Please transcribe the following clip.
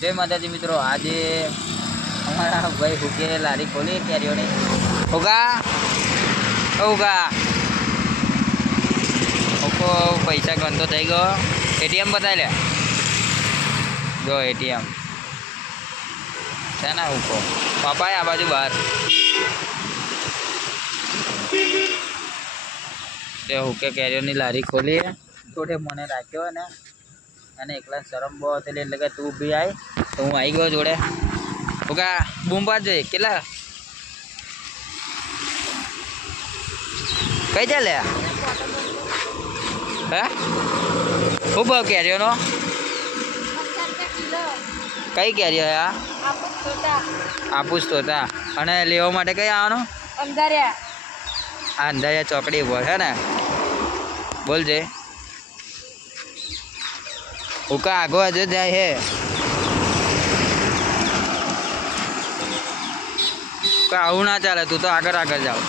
जय माताजी मित्रों। आज हमारा भाई हुके लारी खोली कैरियो ने होगा होगा ओको पैसा गंदो थई गयो। एटीएम बताई ले जो एटीएम है ना हुको पापा आ बाजू बाहर हुके कैरियो नी लारी खोली है। जोड़े मने राख्यो ने અને એકલા શરમ બહુ હતી એટલે કે તું બી આય તો હું આવી ગયો જોડે ઓકા બૂમ પાડ જઈ કેટલા કઈ ચાલે હે હું ભાવ કેરીઓનો કઈ કેરીઓ હે આ આपूस તોતા અને લેવા માટે કઈ આવવાનો અંધારિયા આ અંધારિયા ચોકડી ઉપર હે ને બોલ જે उका आगो आज जाए है आऊ ना चले तू तो आगर आगर जाओ।